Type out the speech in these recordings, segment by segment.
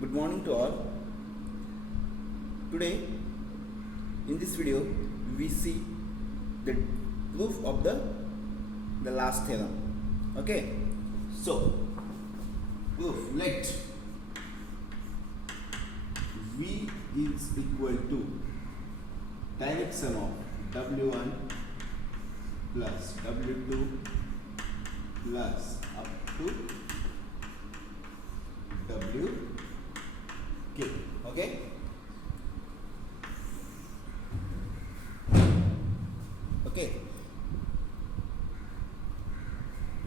Good morning to all. Today in this video we see the proof of the last theorem. Okay, so proof, let V is equal to direct sum of W1 plus W2 plus up to WK. Okay,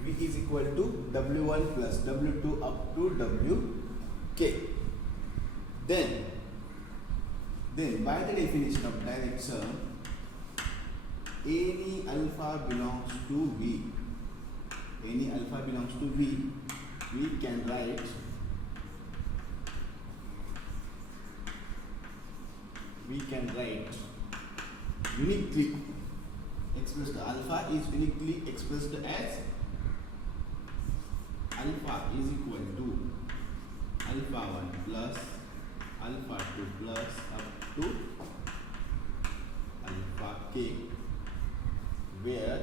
V is equal to W1 plus W2 up to WK. Then by the definition of direct sum, any alpha belongs to V. Any alpha belongs to V, we can write uniquely expressed. Alpha is uniquely expressed as alpha is equal to alpha 1 plus alpha 2 plus up to alpha k, where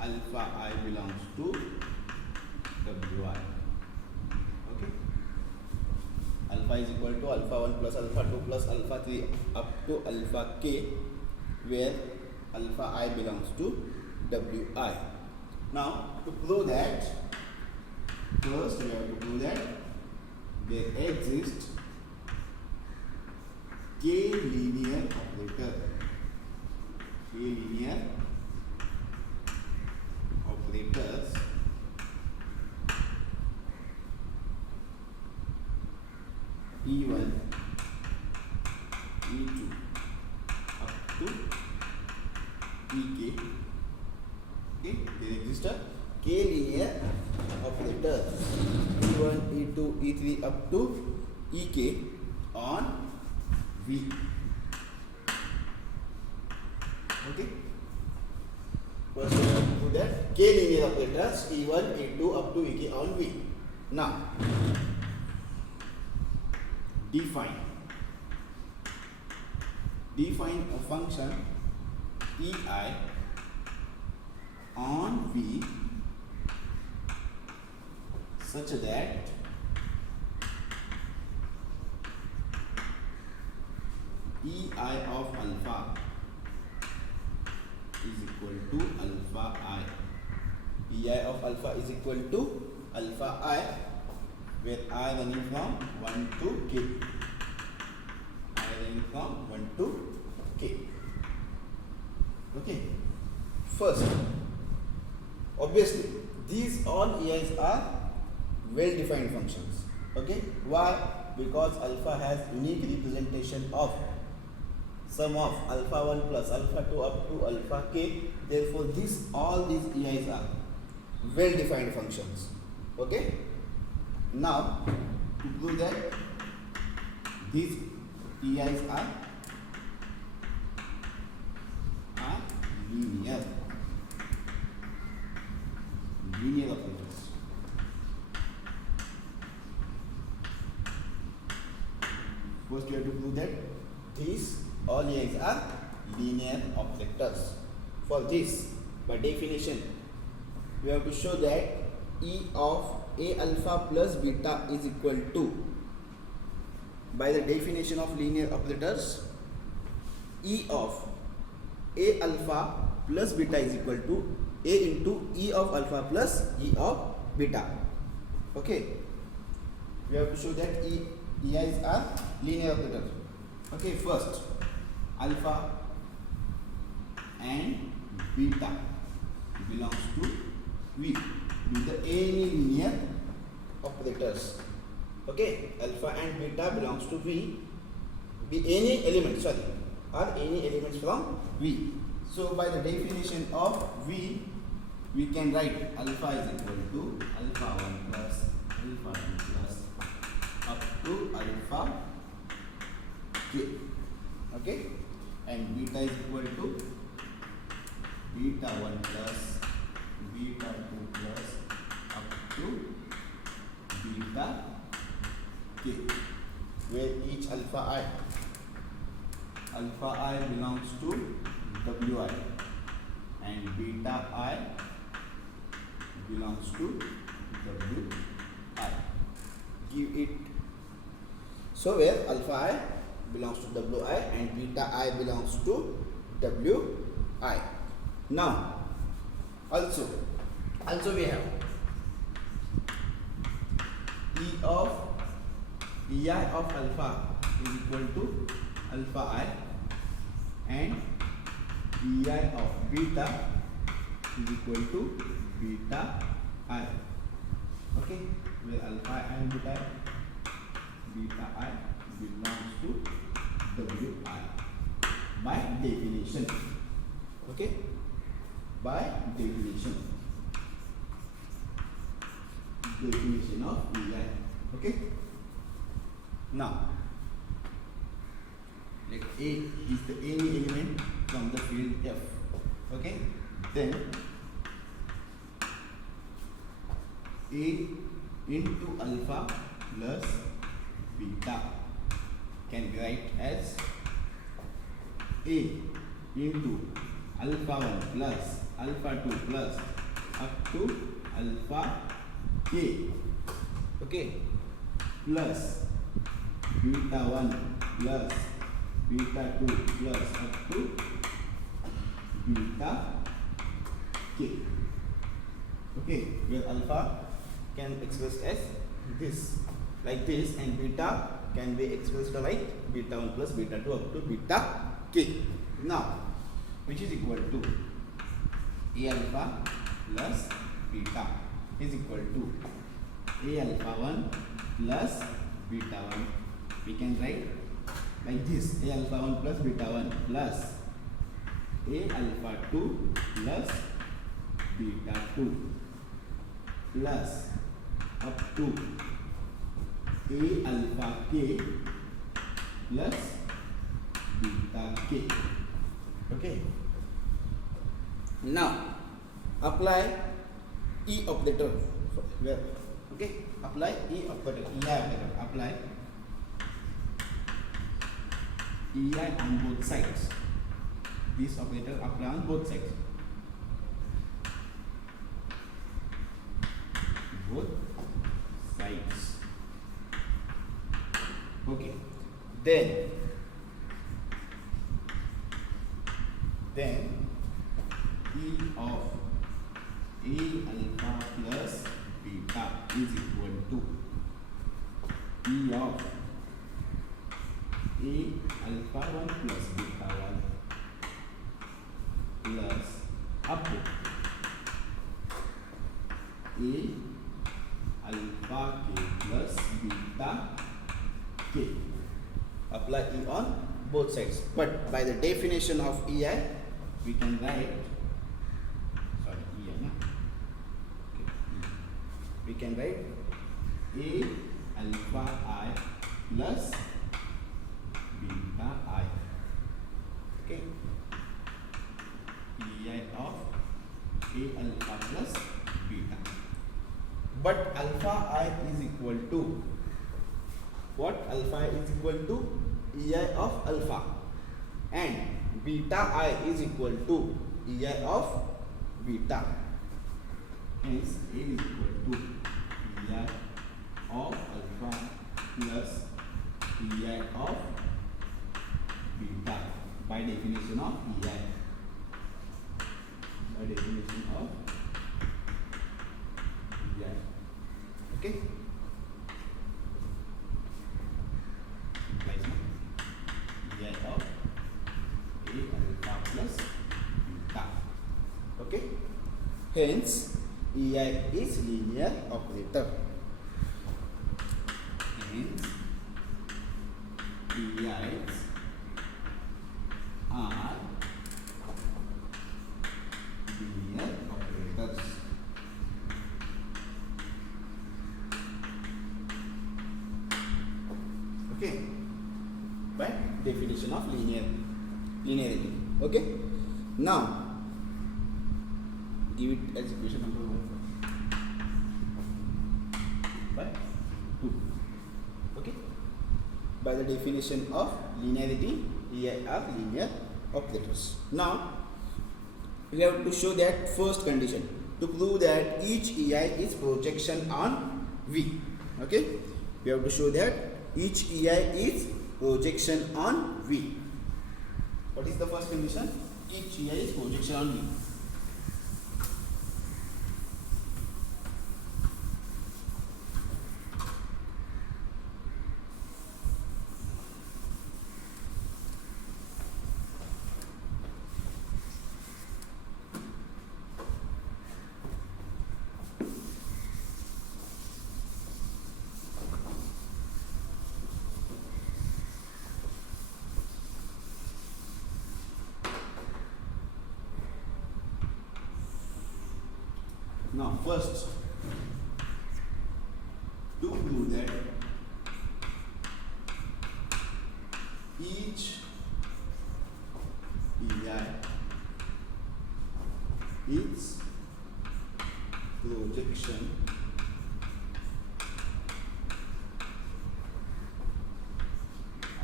alpha I belongs to wi. Okay, alpha is equal to alpha 1 plus alpha 2 plus alpha 3 up to alpha k, where alpha I belongs to wi. Now to prove that, first we have to prove that there exists k linear operator. K linear operators E1, E2 up to Ek. Okay, there exists a k linear operator E1, E2, E3 up to Ek on V. Okay, first we have to do that k linear operators E1, E2 up to Ek on V. Now define a function Ei on V such that Ei of alpha is equal to alpha I. Ei of alpha is equal to alpha I, where I running from 1 to k. I running from 1 to k. Okay, first, obviously these all Ei's are well defined functions. Okay, why? Because alpha has unique representation of sum of alpha 1 plus alpha 2 up to alpha k. Therefore all these Ei's are well defined functions. Okay, now to prove that these Ei's are linear operators. First we have to prove that these all Ei's are linear operators. For this, by definition, we have to show that E of A alpha plus beta is equal to, by the definition of linear operators, E of A alpha plus beta is equal to A into E of alpha plus E of beta. Okay, we have to show that Ei's are linear operators. Okay, first alpha and beta belongs to V with the any linear operators. Okay, alpha and beta belongs to V, be any element, are any elements from V. So by the definition of V, we can write alpha is equal to alpha 1 plus alpha 2 plus up to alpha k. Okay, and beta is equal to beta 1 plus beta 2 plus up to beta k, where each alpha I belongs to wi and beta I belongs to wi. Give it so where alpha I belongs to wi and beta I belongs to wi. Now also we have ei of alpha is equal to alpha I and ei of beta is equal to beta I. Okay, where alpha and beta I belongs to wi by definition. Okay, by definition of ei. Okay, now let A is the any element from the field F. Okay, then A into alpha plus beta can be write as A into alpha 1 plus alpha 2 plus up to alpha k. Okay, plus beta 1 plus beta 2 plus up to beta k. Okay, where alpha can be expressed as this, like this, and beta can be expressed like beta 1 plus beta 2 up to beta k. Now, which is equal to a alpha plus beta is equal to a alpha 1 plus beta 1. We can write like this: a alpha 1 plus beta 1 plus a alpha 2 plus beta 2 plus up to a alpha k plus beta k. Okay, now apply E operator. Okay, apply E operator. Apply EI on both sides. This operator apply on both sides. Both sides. Okay. Then E of a alpha plus beta is equal to E of a alpha 1 plus beta 1 plus up to a alpha k plus beta k. Apply E on both sides, but by the definition of EI we can write we can write a alpha I plus beta I. Okay, EI of a alpha plus beta, but alpha I is equal to what? Alpha is equal to EI of alpha and beta I is equal to EI of beta. Hence A is equal to EI of alpha plus EI of beta by definition of EI. By definition of EI. Okay. EI of a alpha plus beta. Okay. Hence EI is linear operator. Hence EIs are linear operators. Okay, by definition of linearity. Okay, now give it as equation number 1 by 2. Okay, by the definition of linearity, EI are linear operators. Now we have to show that first condition to prove that each EI is projection on V. Okay, we have to show that each EI is projection on V. What is the first condition? Each EI is projection on V. Now first, to prove that each EI is projection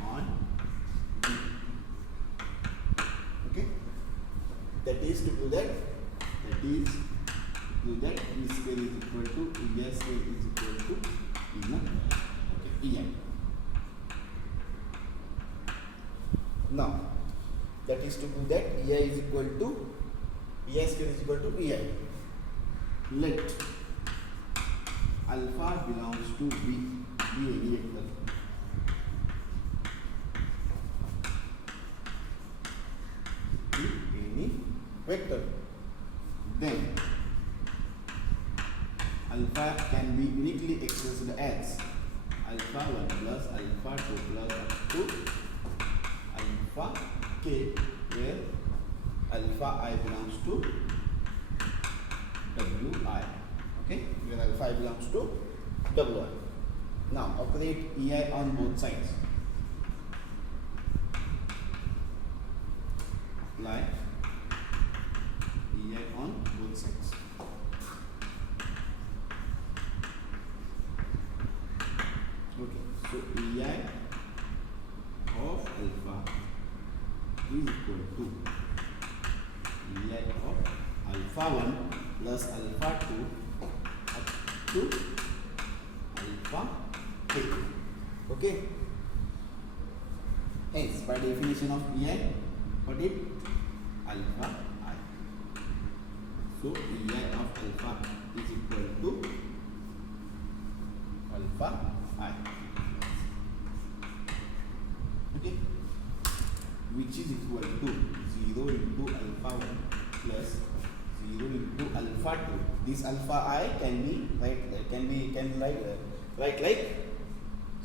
on V. Okay, that is to prove that E square is equal to EI square is equal to EI. Now that is to prove that EI is equal to EI square is equal to EI. Let alpha belongs to V be any vector. Be any vector. Then alpha can be uniquely expressed as alpha 1 plus alpha 2 plus up to alpha k, where alpha I belongs to Wi. Okay, where alpha I belongs to Wi. Now operate EI on both sides. Apply EI on both sides. Okay, so EI of alpha is equal to EI of alpha 1 plus alpha 2 up to alpha k. Okay, hence by definition of EI, what is alpha I? So EI of alpha is equal to alpha I. Okay, which is equal to 0 into alpha 1 plus 0 into alpha 2. This alpha I can be write like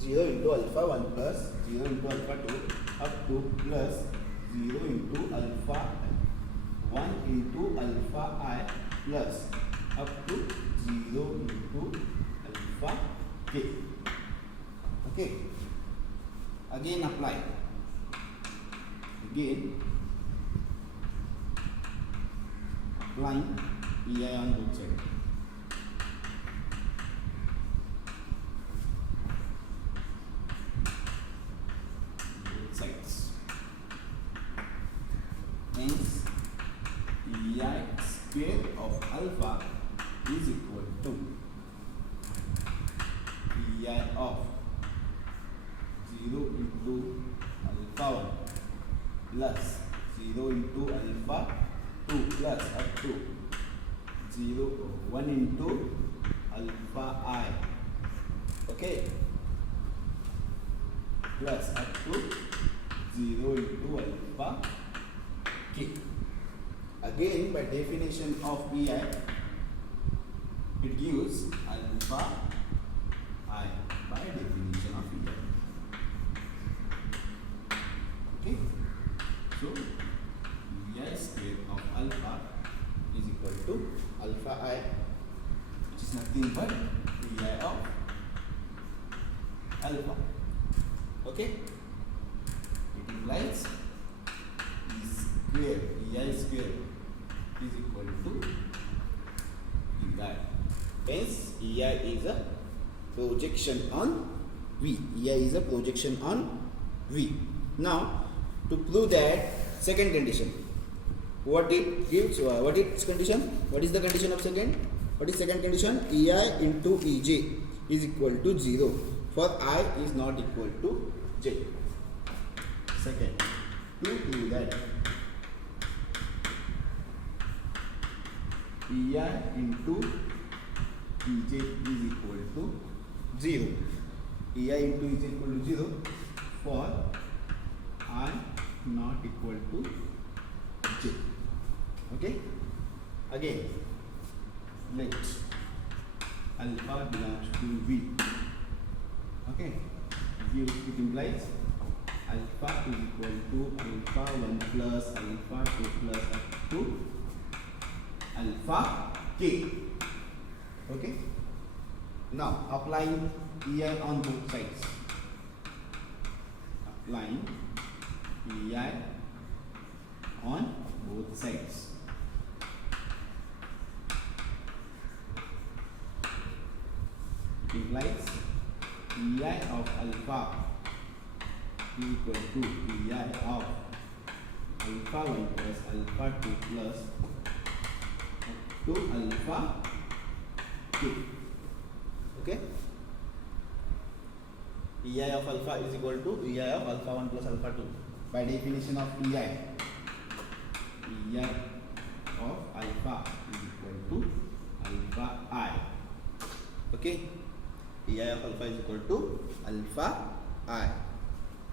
0 into alpha 1 plus 0 into alpha 2 up to plus 0 into alpha 1 into alpha I plus up to 0 into alpha k. Okay, again apply. Again applying EI on both sides. Both sides. Hence EI square of alpha is equal to EI of 0 into alpha 1 plus 0 into alpha 2 plus up to 1 into alpha I. Okay, plus up to 0 into alpha k. Again, by definition of EI, it gives alpha I by definition of EI. Okay, so EI square of alpha is equal to alpha I, which is nothing but EI of alpha. Okay, it implies EI square is equal to EI. Hence EI is a projection on V. EI is a projection on V. Now, to prove that second condition, what it gives, what its condition? What is the condition of second? What is second condition? EI into EJ is equal to 0 for I is not equal to J. Second, to prove that EI into EJ is equal to 0. EI into EJ is equal to 0 for I not equal to J. Okay? Again, let alpha belongs to V. Okay? It implies alpha is equal to alpha 1 plus alpha 2 plus up to alpha k. Okay? Now applying EI on both sides. Applying EI on both sides. It implies EI of alpha is equal to EI of alpha 1 plus alpha 2 plus up to alpha k. Okay? EI of alpha is equal to EI of alpha 1 plus alpha 2. By definition of EI, EI of alpha is equal to alpha I. Okay? EI of alpha is equal to alpha I,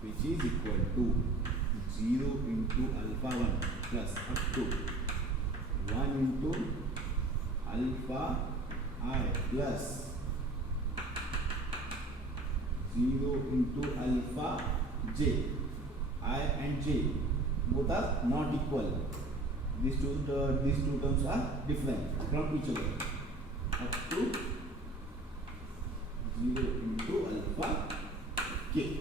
which is equal to 0 into alpha 1 plus up to 1 into alpha I plus 0 into alpha j. I and j both are not equal. These two terms are different from each other. Up to 0 into alpha k.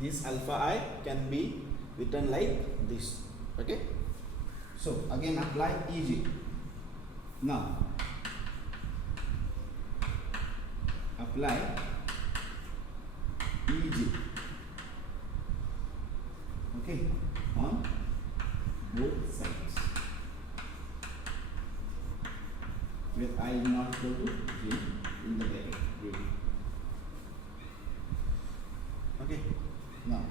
This alpha I can be written like this. Okay? So again apply EJ. Now apply EJ. Okay, on both sides. Where I is not equal to J in the bracket. Okay, now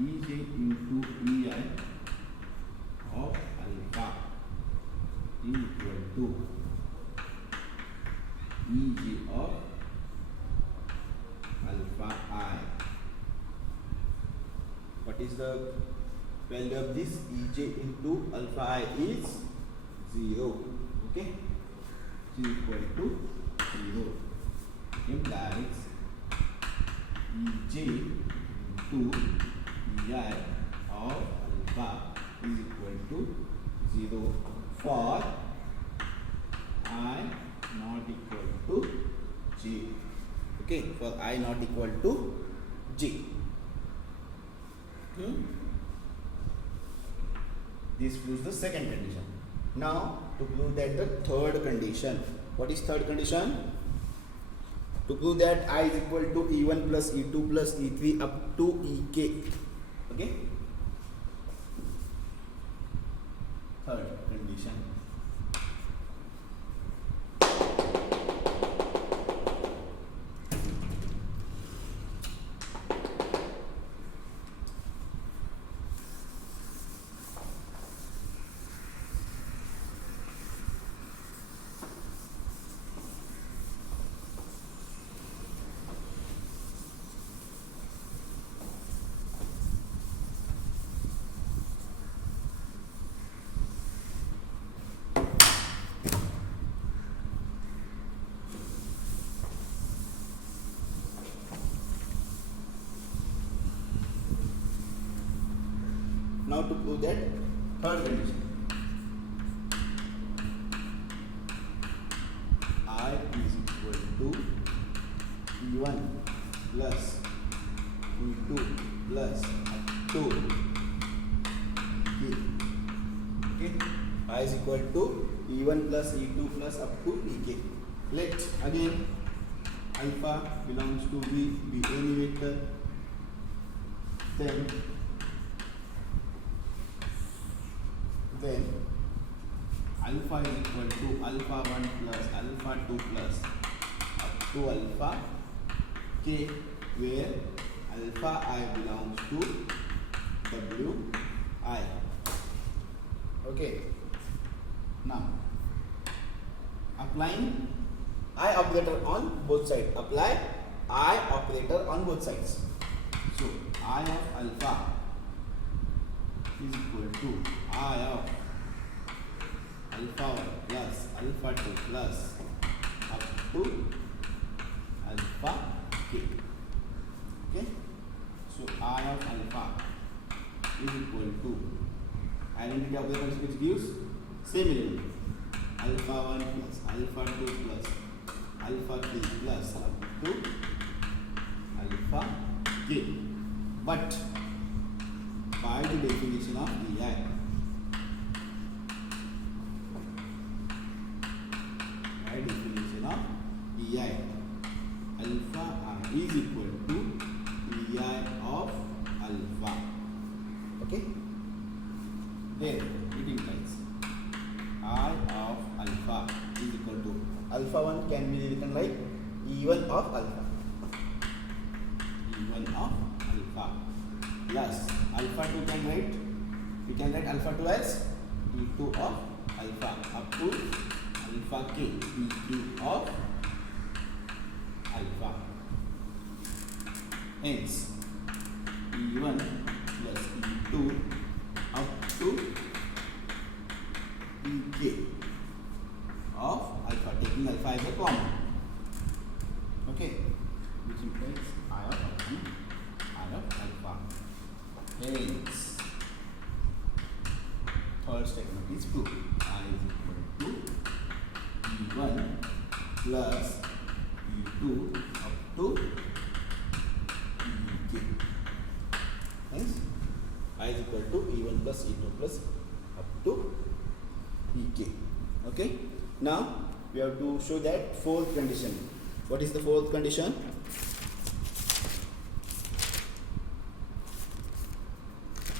EJ into EI of alpha is equal to EJ of alpha I. What is the value of this? EJ into alpha I is 0. Okay, is equal to 0. Implies EJ into EI of alpha is equal to 0 for I not equal to J. Okay, for I not equal to J. This proves the second condition. Now to prove that the third condition. What is third condition? To prove that I is equal to E1 plus E2 plus E3 up to EK. Okay? Third condition. Now to prove that third condition. I is equal to E1 plus E2 plus 2 E. Okay. I is equal to E1 plus E2 plus up to EK. Let again alpha belongs to be any vector, then alpha is equal to alpha 1 plus alpha 2 plus up to alpha k, where alpha I belongs to wi. Okay, now applying I operator on both sides. Apply I operator on both sides. So I of alpha is equal to I of alpha 1 plus alpha 2 plus up to alpha k. Okay, so I of alpha is equal to identity operators, which gives same element, alpha 1 plus alpha 2 plus alpha 3 plus up to alpha k. But by the definition of EI, alpha I is equal to EI of alpha. Okay, then it implies I of alpha is equal to alpha 1 can be written like E1 of alpha, E1 of alpha plus alpha 2 can write, we can write alpha 2 as E2 of alpha up to alpha k, EQ of alpha. Hence E1 plus E2 up to EK of alpha, taking alpha as a common. Okay, which implies I of alpha. Hence third statement is true. I is equal to E1 plus E2 up to EK. Hence I is equal to E1 plus E2 plus up to EK. Okay, now we have to show that fourth condition. What is the fourth condition?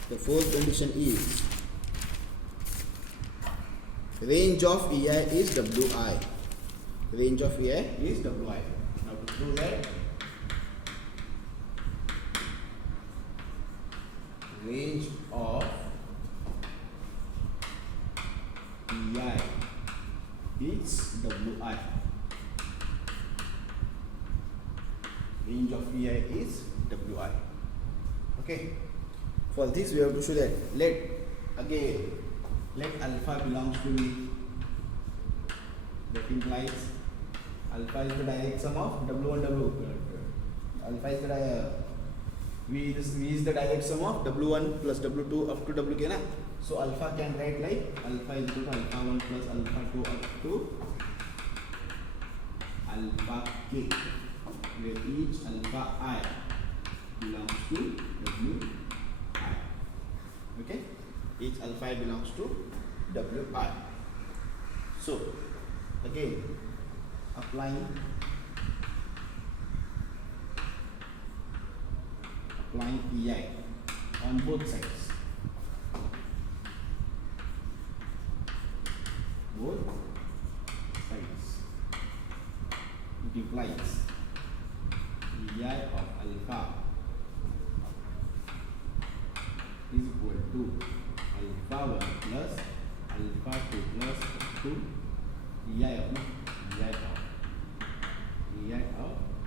The fourth condition is range of EI is Wi. Range of EI is Wi. Now to prove that, range of EI is Wi. Range of EI is Wi. Okay. For this we have to show that let alpha belongs to V. That implies alpha is the direct sum of W1 W. Alpha is the V is the direct sum of W1 plus W2 up to Wk na. So alpha can write like alpha is equal to alpha 1 plus alpha 2 up to alpha k, where each alpha I belongs to Wi. Okay, each alpha I belongs to Wi. So again, applying EI on both sides. It implies EI of alpha is equal to alpha 1 plus alpha 2 plus 2 EI of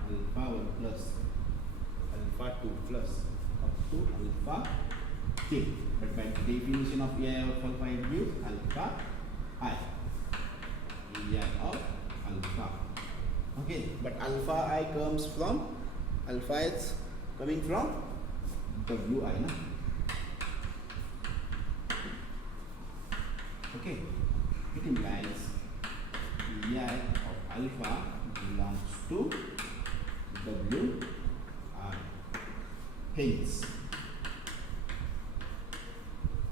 alpha 1 plus alpha 2 plus up to alpha k. But by the definition of EI of alpha, it gives alpha I. EI of alpha. Okay, but alpha I comes from, alpha is coming from Wi na. Okay, it implies EI of alpha belongs to Wi. Hence,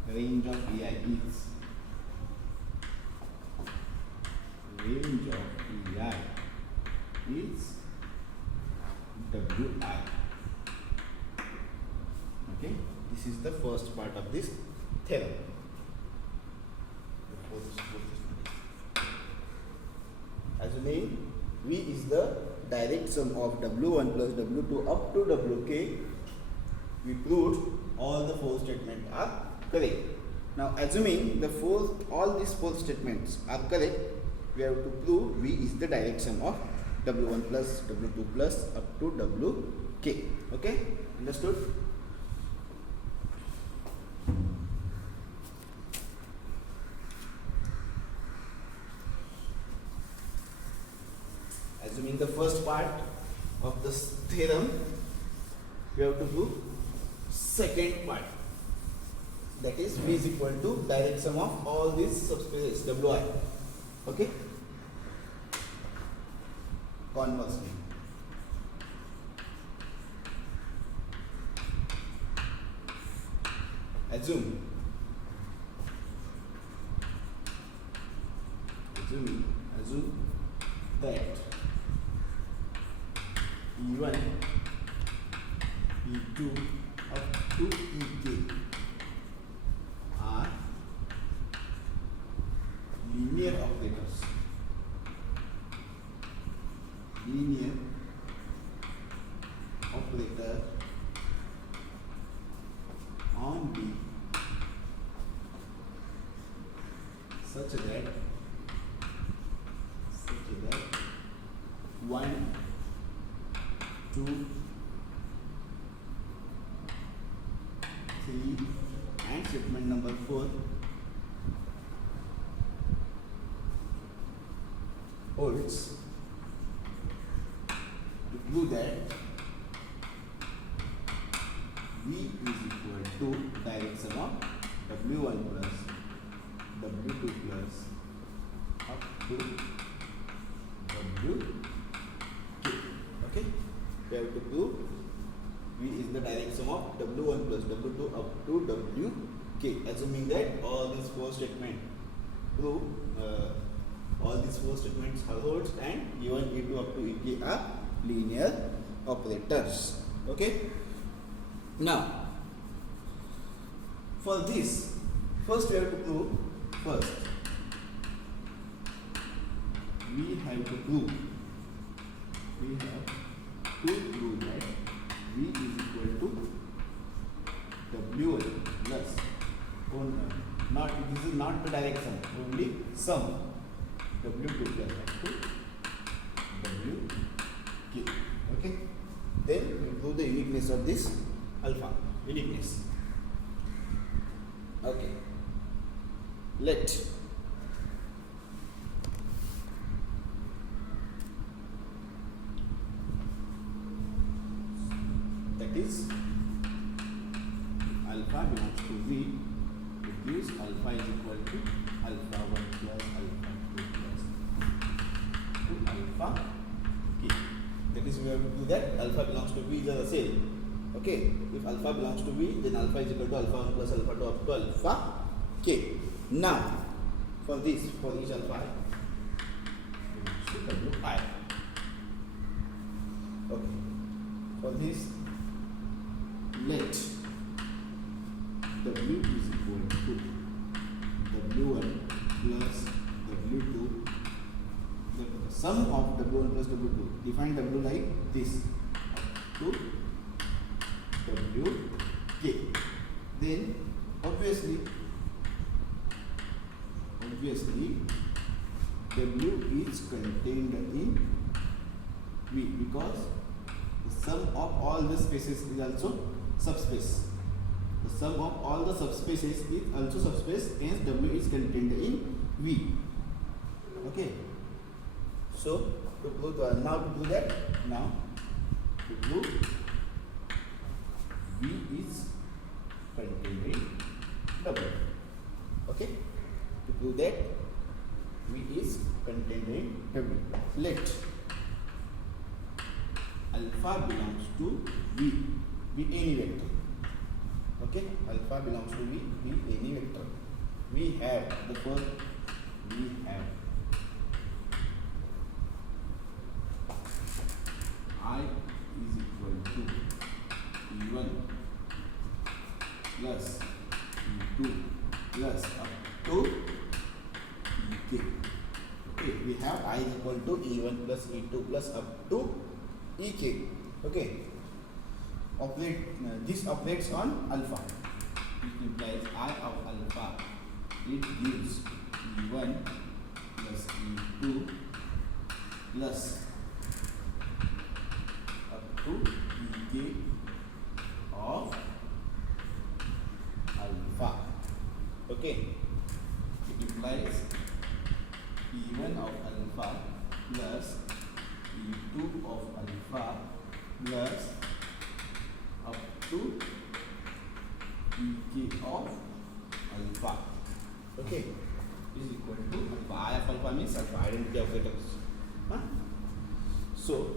range of EI is wi. Okay, this is the first part of this theorem. Assuming V is the direct sum of W1 plus W2 up to Wk, we proved all the four statements are correct. Now, assuming all these four statements are correct, we have to prove V is the direct sum of W1 plus W2 plus up to Wk. Okay, understood? Assuming the first part of this theorem, we have to prove second part, that is V is equal to direct sum of all these subspaces Wi. Okay, conversely, assume that E1, E2 up to Ek are linear operators. Linear operator on V such that 1, 2, 3 and statement number 4 holds. To prove that V is equal to direct sum of W1 plus W2 plus up to Wk. Okay, we have to prove V is the direct sum of W1 plus W2 up to Wk, assuming that all these four statements prove all these four statements holds and E1, E2 up to Ek are linear operators. Okay, now for this, first we have to prove we have to prove that V is equal to W1 plus this is not the direct sum, only sum W2 plus up to Wk. Okay, then we prove the uniqueness of this alpha, uniqueness. Okay, let that is alpha belongs to V, it gives alpha is equal to alpha 1 plus alpha 2 plus to alpha k. That is, we have to do that alpha belongs to V is the same. Okay, if alpha belongs to V, then alpha is equal to alpha 1 plus alpha 2 up to alpha k. Now, for this, for each alpha belongs to Wi. Okay, for this, let W is equal to W1 plus W2, the sum of W1 plus W2, define W like this, to Wk. Then obviously W is contained in V because the sum of all the spaces is also subspace. The sum of all the subspaces is also subspace, hence W is contained in V. Okay. So to prove V is contained in W. Okay. To prove that V is contained in W, let alpha belongs to V, be any vector. Okay, alpha belongs to V, be any vector. We have I is equal to E1 plus E2 plus up to Ek. Okay, we have I is equal to E1 plus E2 plus up to Ek. Okay, this operates on alpha. It implies I of alpha. It gives E1 plus E2 plus up to Ek of alpha. Okay, it implies E1 of alpha plus E2 of alpha plus up to Ek of alpha. Okay, is equal to alpha. I of alpha means alpha, identity operators. Huh? So,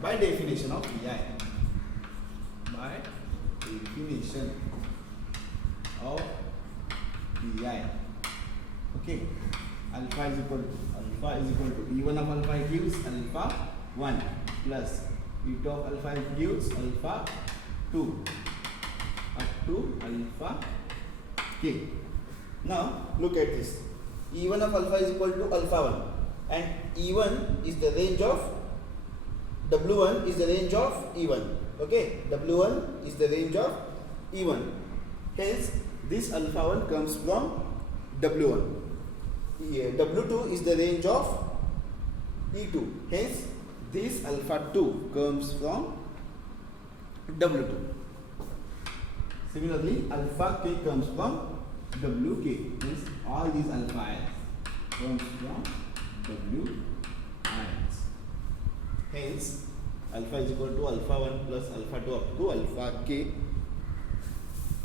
by definition of Vi, by definition of Vi, okay, alpha is equal to E1 of alpha gives alpha 1 plus E2 of alpha gives alpha 2 up to alpha k. Now look at this. E1 of alpha is equal to alpha 1 and E1 is the range of W1 is the range of E1. Okay, W1 is the range of E1. Hence this alpha 1 comes from W1. W2 is the range of E2. Hence this alpha 2 comes from W2. Similarly, alpha k comes from Wk. Hence all these alpha ions comes from W ions. Hence alpha is equal to alpha 1 plus alpha 2 up to alpha k.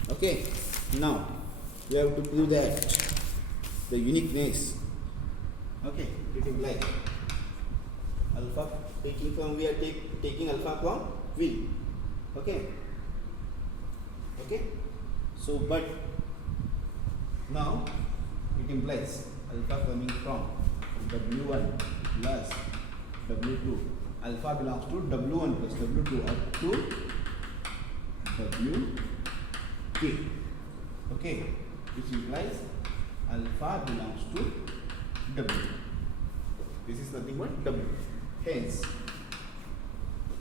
Okay, now we have to prove that the uniqueness. Okay, it implies alpha taking from we are taking alpha from V. Okay. Okay. So but now it implies alpha coming from W1 plus W2. Alpha belongs to W1 plus W2 up to Wk. Okay, which implies alpha belongs to W. This is nothing but W. Hence